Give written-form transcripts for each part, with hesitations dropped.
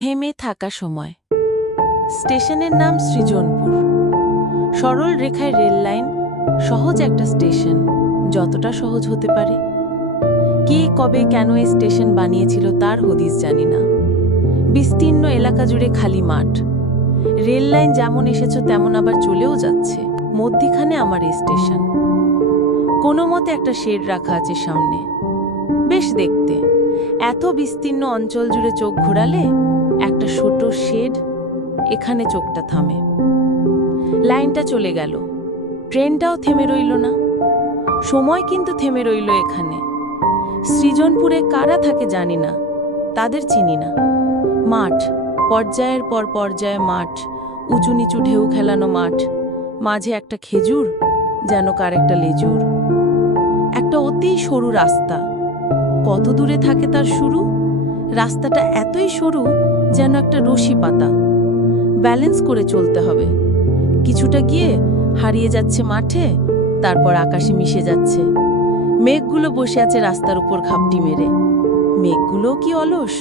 থেমে থাকা সময়। স্টেশনের নাম সৃজনপুর। সরল রেখায় রেল লাইন, সহজ একটা স্টেশন, যতটা সহজ হতে পারে। কে কবে কেন এই স্টেশন বানিয়েছিল তার হদিস জানি না। বিস্তীর্ণ এলাকা জুড়ে খালি মাঠ। রেল লাইন যেমন এসেছে তেমন আবার চলেও যাচ্ছে। মধ্যিখানে আমার এই স্টেশন। কোনো মতে একটা শেড রাখা আছে সামনে, বেশ দেখতে। এত বিস্তীর্ণ অঞ্চল জুড়ে চোখ ঘোরালে একটা ছোট শেড, এখানে চোখটা থামে। লাইনটা চলে গেল, ট্রেনটাও থেমে রইল না। সময় কিন্তু থেমে রইল এখানে। সৃজনপুরে কারা থাকে জানি না, তাদের চিনি না। মাঠ, পর্যায়ের পর পর্যায়ে মাঠ, উঁচু নিচু ঢেউ খেলানো মাঠ, মাঝে একটা খেজুর, যেন কার একটা লেজুর। একটা অতি সরু রাস্তা, কত দূরে থাকে তার শুরু। রাস্তাটা এতই সরু যেন একটা রশি পাতা, ব্যালেন্স করে চলতে হবে। কিছুটা গিয়ে হারিয়ে যাচ্ছে মাঠে, তারপর আকাশে মিশে যাচ্ছে। মেঘগুলো বসে আছে রাস্তার উপর ঘাপটি মেরে। মেঘগুলো কি অলস,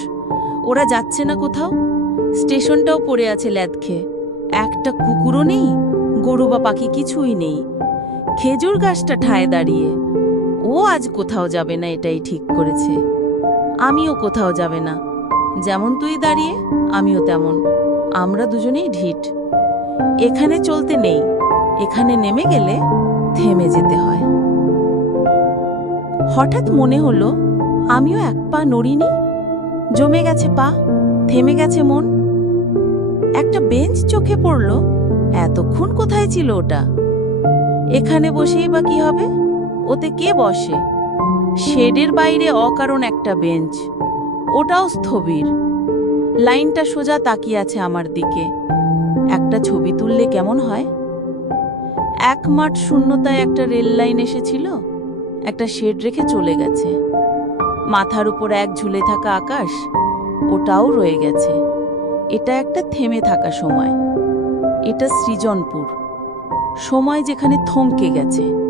ওরা যাচ্ছে না কোথাও। স্টেশনটাও পড়ে আছে ল্যাদ খেয়ে। একটা কুকুরও নেই, গরু বা পাখি কিছুই নেই। খেজুর গাছটা ঠায় দাঁড়িয়ে। ও আজ কোথাও যাবে না, এটাই ঠিক করেছে। আমিও কোথাও যাবে না। যেমন তুই দাঁড়িয়ে, আমিও তেমন। আমরা দুজনেই ঢিঠ। এখানে চলতে নেই, এখানে নেমে গেলে থেমে যেতে হয়। হঠাৎ মনে হলো আমিও এক পা নড়িনি। জমে গেছে পা, থেমে গেছে মন। একটা বেঞ্চ চোখে পড়ল, এতক্ষণ কোথায় ছিল ওটা? এখানে বসেই বা কি হবে? ওতে কে বসে? শেডের বাইরে অকারণ একটা বেঞ্চ, ওটাও স্থবির। লাইনটা সোজা তাকিয়ে আছে আমার দিকে। একটা ছবি তুললে কেমন হয়? এক মাঠ শূন্যতায় একটা রেল লাইন এসেছিল, একটা শেড রেখে চলে গেছে। মাথার উপর এক ঝুলে থাকা আকাশ, ওটাও রয়ে গেছে। এটা একটা থেমে থাকা সময়। এটা সৃজনপুর, সময় যেখানে থমকে গেছে।